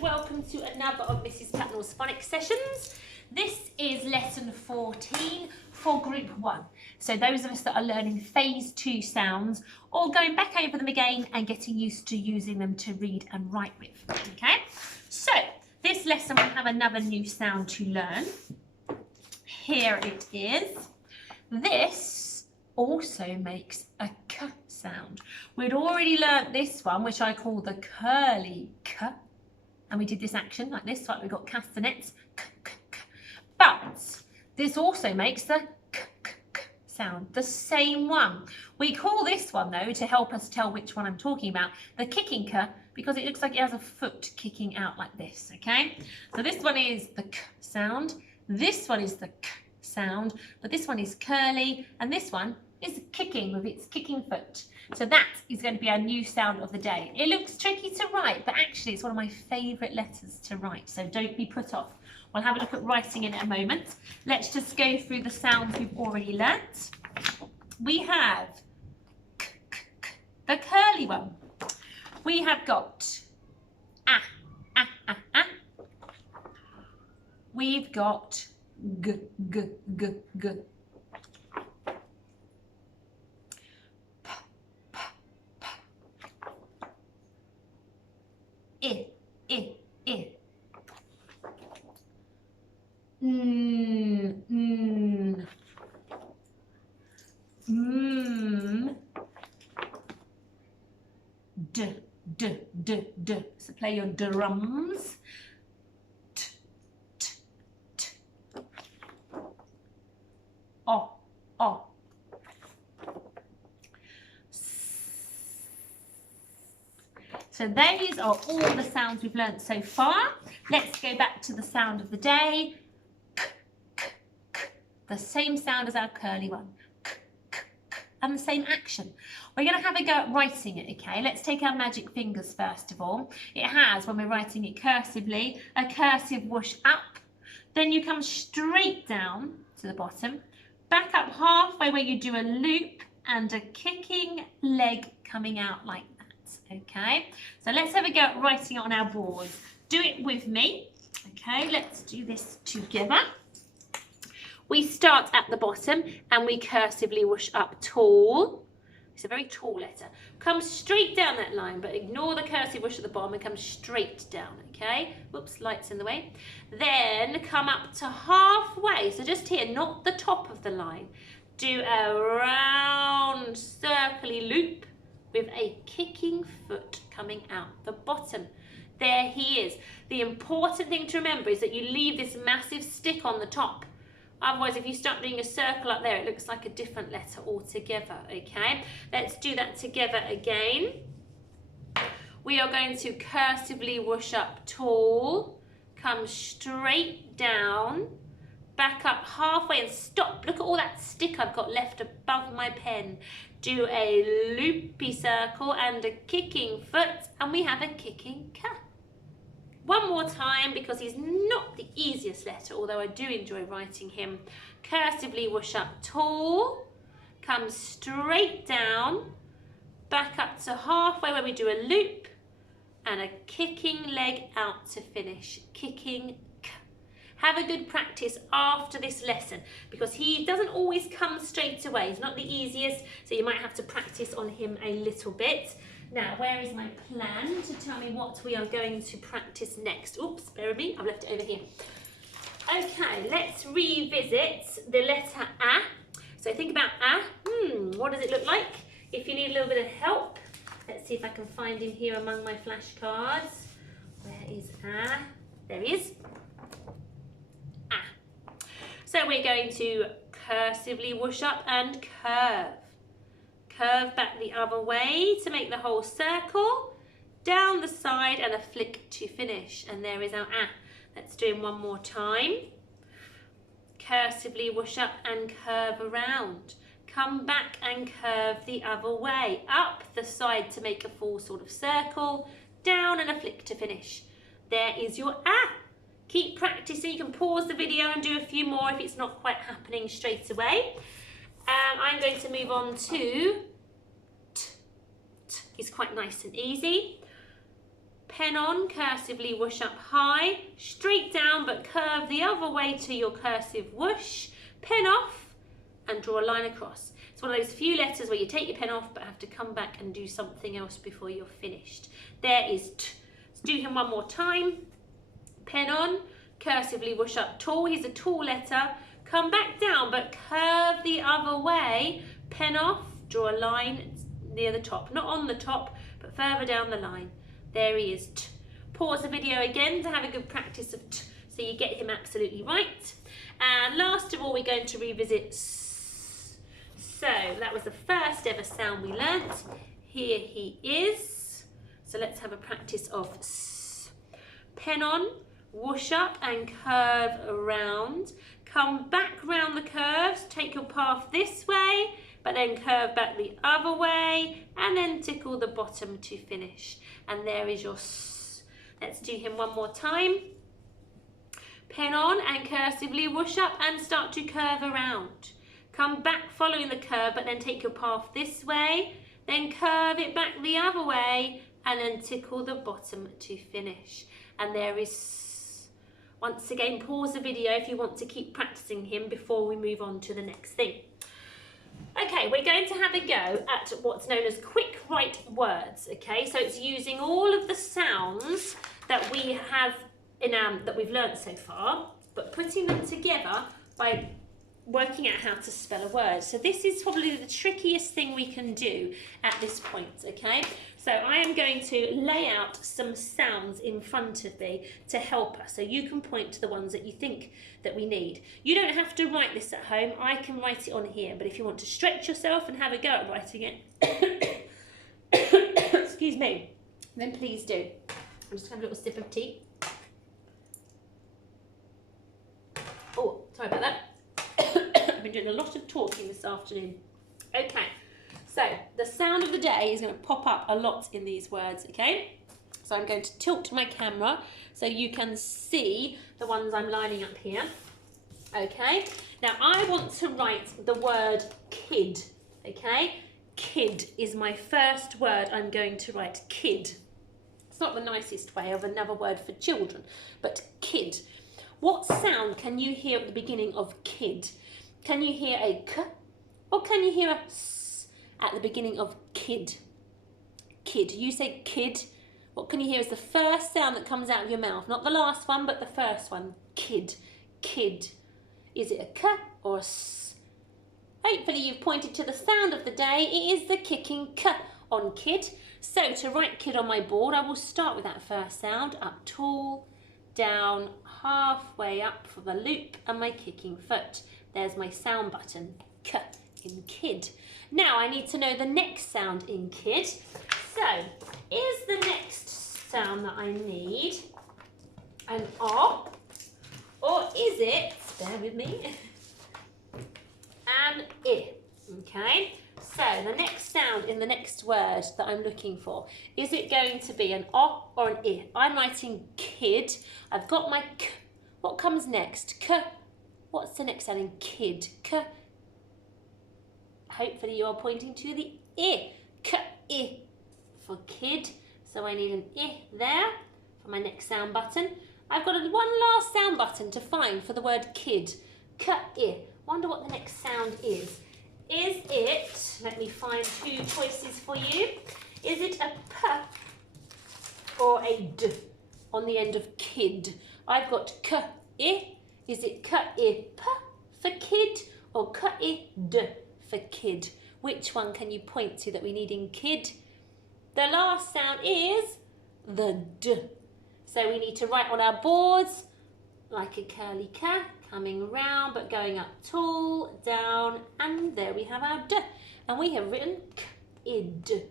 and welcome to another of Mrs. Patnell's phonics sessions. This is lesson 14 for group 1. So those of us that are learning phase 2 sounds or going back over them again and getting used to using them to read and write with. Okay, so this lesson we have another new sound to learn. Here it is. This also makes a k sound. We'd already learnt this one, which I call the curly k, and we did this action like this, like we got castanets, k, k, k. But this also makes the k, k, k sound, the same one. We call this one though, to help us tell which one I'm talking about, the kicking k, because it looks like it has a foot kicking out like this, okay? So this one is the k sound, this one is the k sound, but this one is curly, and this one is kicking with its kicking foot. So that is going to be our new sound of the day. It looks tricky to write, but actually it's one of my favourite letters to write, so don't be put off. We'll have a look at writing in a moment. Let's just go through the sounds we've already learnt. We have k, k, k, the curly one. We have got ah, ah, ah, ah. We've got g, g, g, g. I, I, I. Mm, mm. Mm. D, d, d, d. So play your drums. T, t, t. O, o. So these are all the sounds we've learnt so far. Let's go back to the sound of the day. K, k, k. The same sound as our curly one. K, k, k. And the same action. We're going to have a go at writing it, okay? Let's take our magic fingers first of all. It has, when we're writing it cursively, a cursive whoosh up. Then you come straight down to the bottom. Back up halfway where you do a loop and a kicking leg coming out like that. Okay, so let's have a go at writing it on our boards. Do it with me. Okay, let's do this together. We start at the bottom and we cursively whoosh up tall. It's a very tall letter. Come straight down that line, but ignore the cursive whoosh at the bottom and come straight down, okay? Whoops, light's in the way. Then come up to halfway, so just here, not the top of the line. Do a round circly loop with a kicking foot coming out the bottom. There he is. The important thing to remember is that you leave this massive stick on the top. Otherwise, if you start doing a circle up there, it looks like a different letter altogether, okay? Let's do that together again. We are going to cursively whoosh up tall, come straight down, back up halfway and stop. Look at all that stick I've got left above my pen. Do a loopy circle and a kicking foot, and we have a kicking k. One more time, because he's not the easiest letter, although I do enjoy writing him. Cursively whoosh up tall, come straight down, back up to halfway where we do a loop, and a kicking leg out to finish. Kicking k. Have a good practice after this lesson, because he doesn't always come straight away. He's not the easiest, so you might have to practice on him a little bit. Now, where is my plan to tell me what we are going to practice next? Oops, bear with me, I've left it over here. Okay, let's revisit the letter A. So think about A. What does it look like? If you need a little bit of help, let's see if I can find him here among my flashcards. Where is A? There he is. So we're going to cursively whoosh up and curve. Curve back the other way to make the whole circle. Down the side and a flick to finish. And there is our ah. Let's do him one more time. Cursively whoosh up and curve around. Come back and curve the other way. Up the side to make a full sort of circle. Down and a flick to finish. There is your ah. Keep practicing. You can pause the video and do a few more if it's not quite happening straight away. I'm going to move on to t, t. It's quite nice and easy. pen on, cursively whoosh up high, straight down but curve the other way to your cursive whoosh, pen off and draw a line across. It's one of those few letters where you take your pen off but have to come back and do something else before you're finished. There is T. Let's do him one more time. Pen on, cursively whoosh up tall. Here's a tall letter. Come back down but curve the other way. Pen off, draw a line near the top. Not on the top, but further down the line. There he is. T. Pause the video again to have a good practice of T, so you get him absolutely right. And last of all, we're going to revisit S. So that was the first ever sound we learnt. Here he is. So let's have a practice of S. Pen on, whoosh up and curve around. Come back round the curves, take your path this way, but then curve back the other way, and then tickle the bottom to finish. And there is your S. Let's do him one more time. Pen on and cursively whoosh up and start to curve around. Come back following the curve, but then take your path this way, then curve it back the other way, and then tickle the bottom to finish. And there is S. Once again, pause the video if you want to keep practicing him before we move on to the next thing. Okay, we're going to have a go at what's known as quick write words. Okay, so it's using all of the sounds that we have in that we've learnt so far, but putting them together by working out how to spell a word. So this is probably the trickiest thing we can do at this point, okay? So I am going to lay out some sounds in front of me to help us, so you can point to the ones that you think that we need. You don't have to write this at home, I can write it on here, but if you want to stretch yourself and have a go at writing it, excuse me, then please do. I'm just going to have a little sip of tea. Oh, sorry about that. I've been doing a lot of talking this afternoon. Okay, so the sound of the day is going to pop up a lot in these words, okay? So I'm going to tilt my camera so you can see the ones I'm lining up here. Okay, now I want to write the word kid, okay? Kid is my first word I'm going to write, kid. It's not the nicest way of another word for children, but kid. What sound can you hear at the beginning of kid? Can you hear a k, or can you hear a s at the beginning of kid? Kid. You say kid. What can you hear is the first sound that comes out of your mouth? Not the last one, but the first one. Kid. Kid. Is it a k or a s? Hopefully you've pointed to the sound of the day. It is the kicking k on kid. So to write kid on my board, I will start with that first sound. Up tall, down, halfway up for the loop, and my kicking foot. There's my sound button, K in kid. Now I need to know the next sound in kid. So, is the next sound that I need an O, or is it, bear with me, an I? Okay, so the next sound in the next word that I'm looking for, is it going to be an O or an I? I'm writing kid, I've got my K. What comes next? K. What's the next sound in kid? K. Hopefully you are pointing to the I. K, I for kid. So I need an I there for my next sound button. I've got one last sound button to find for the word kid. K, I. Wonder what the next sound is. Is it, let me find two choices for you. Is it a P or a D on the end of kid? I've got K, I. Is it K, I, P for kid or K, I, D for kid? Which one can you point to that we need in kid? The last sound is the D. So we need to write on our boards like a curly K, coming round but going up tall, down, and there we have our D. And we have written K-id,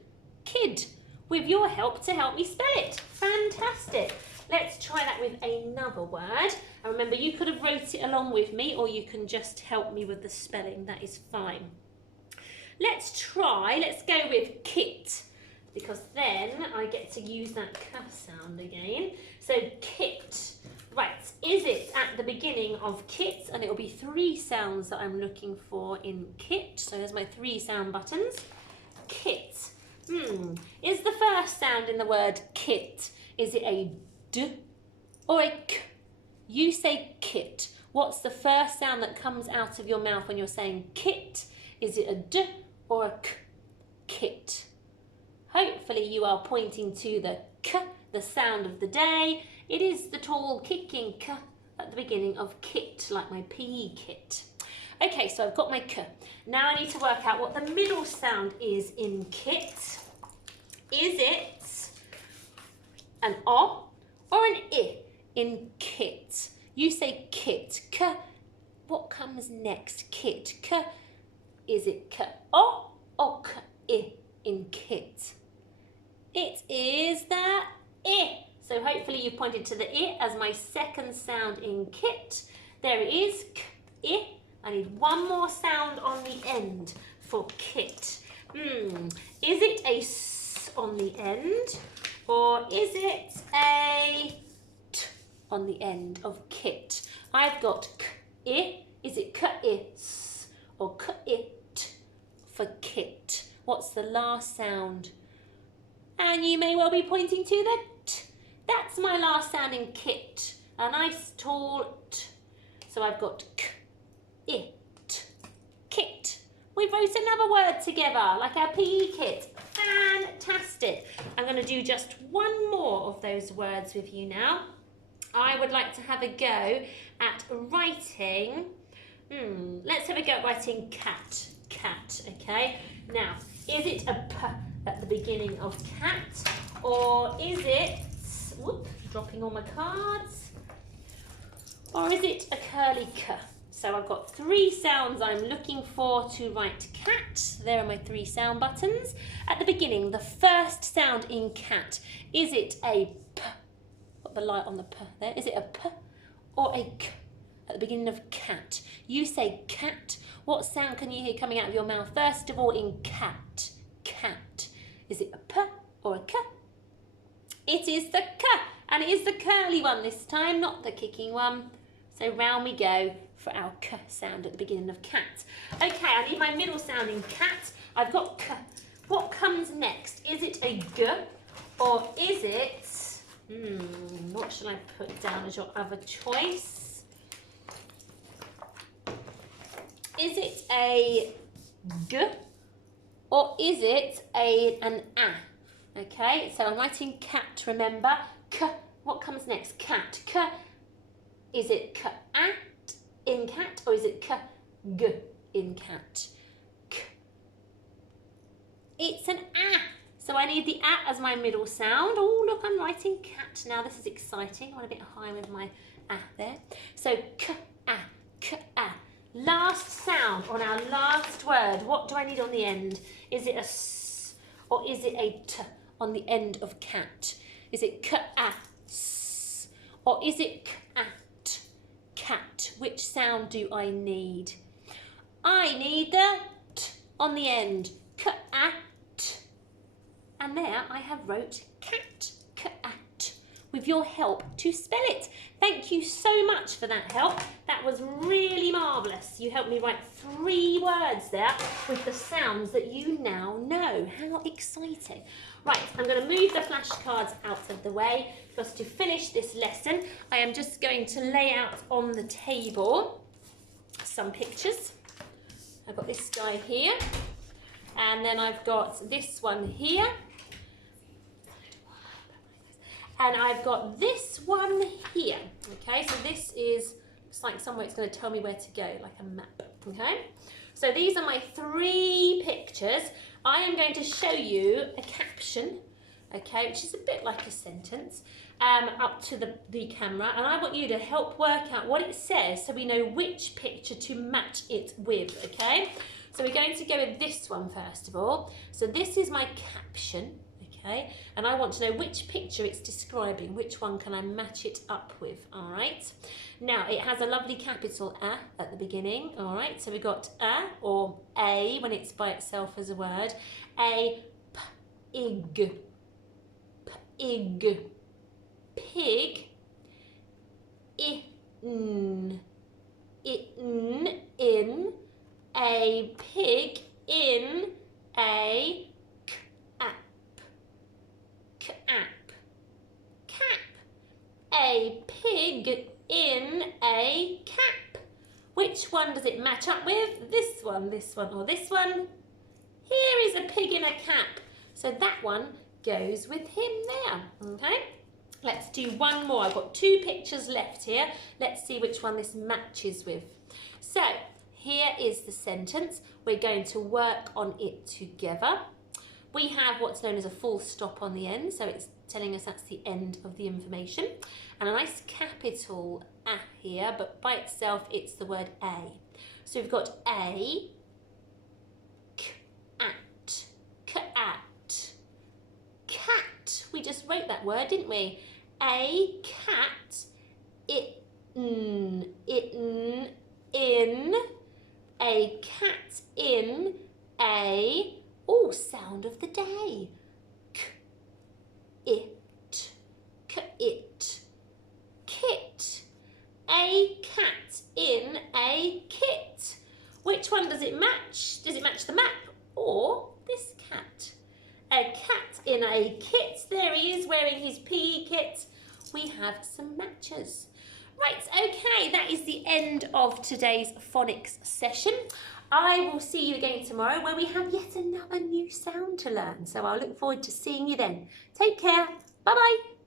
kid, with your help to help me spell it. Fantastic. Let's try that with another word. And remember, you could have wrote it along with me, or you can just help me with the spelling. That is fine. Let's go with kit, because then I get to use that K sound again. So kit. Right, is it at the beginning of kit? And it will be three sounds that I'm looking for in kit. So there's my three sound buttons. Kit. Is the first sound in the word kit, Is it a D or a K? You say kit. What's the first sound that comes out of your mouth when you're saying kit? Is it a D or a K? Kit. Hopefully you are pointing to the K, the sound of the day. It is the tall kicking K at the beginning of kit, like my PE kit. Okay, so I've got my K. Now I need to work out what the middle sound is in kit. Is it an O or an I in kit? You say kit. K. What comes next? Kit. K. Is it K O or K I in kit? It is the I. So hopefully you pointed to the I as my second sound in kit. There it is, K, I. I need one more sound on the end for kit. Is it a S on the end or is it a T on the end of kit? I've got K, I. Is it K, I, S or K, I, T for kit? What's the last sound? And you may well be pointing to the T. That's my last sound in kit. A nice tall T. So I've got K, I, T, kit. We wrote another word together, like our PE kit. Fantastic. I'm going to do just one more of those words with you now. I would like to have a go at writing, let's have a go at writing cat, cat, okay? Now, is it a P at the beginning of cat, or is it, whoop, dropping all my cards, or is it a curly K? So I've got 3 sounds I'm looking for to write cat. There are my 3 sound buttons. At the beginning, the first sound in cat, is it a P? Got the light on the P there. Is it a P or a K at the beginning of cat? You say cat. What sound can you hear coming out of your mouth first of all in cat? Cat. Is it a P or a K? It is the K, and it is the curly one this time, not the kicking one. So round we go for our K sound at the beginning of cat. Okay, I need my middle sound in cat. I've got K. What comes next? Is it a G or is it, what should I put down as your other choice? Is it a G or is it an A? Okay, so I'm writing cat, remember. K, what comes next? Cat, K. Is it K, A in cat or is it K, G in cat? K. It's an A. So I need the A as my middle sound. Oh, look, I'm writing cat now. This is exciting. I want a bit high with my A there. So K, A, K, A. Last sound on our last word. What do I need on the end? Is it a S or is it a T on the end of cat? Is it K, A, S or is it K, A, T, cat? Which sound do I need? I need the T on the end. K, A, T. And there I have wrote cat, cat, with your help to spell it. Thank you so much for that help. That was really marvellous. You helped me write 3 words there with the sounds that you now know. How exciting. Right, I'm going to move the flashcards out of the way because to finish this lesson, I am just going to lay out on the table some pictures. I've got this guy here, and then I've got this one here. And I've got this one here, okay? So this is, looks like somewhere it's going to tell me where to go, like a map, okay? So these are my 3 pictures. I am going to show you a caption, okay, which is a bit like a sentence, up to the camera. And I want you to help work out what it says so we know which picture to match it with, okay? So we're going to go with this one first of all. So this is my caption. Okay, and I want to know which picture it's describing, which one can I match it up with, all right? Now, it has a lovely capital A at the beginning, all right? So we've got A, or A when it's by itself as a word, a pig, pig, pig, in, a pig, in, a a pig in a cap. Which one does it match up with? This one, or this one? Here is a pig in a cap. So that one goes with him there, okay? Let's do one more. I've got 2 pictures left here. Let's see which one this matches with. So here is the sentence. We're going to work on it together. We have what's known as a full stop on the end, so it's telling us that's the end of the information. And a nice capital A here, but by itself it's the word a. So we've got a, cat, cat. We just wrote that word, didn't we? A cat, in, a cat in a, oh, sound of the day. It, kit, a cat in a kit. Which one does it match? Does it match the map or this cat? A cat in a kit. There he is wearing his PE kit. We have some matches. Right, okay, that is the end of today's phonics session. I will see you again tomorrow where we have yet another new sound to learn. So I'll look forward to seeing you then. Take care. Bye-bye.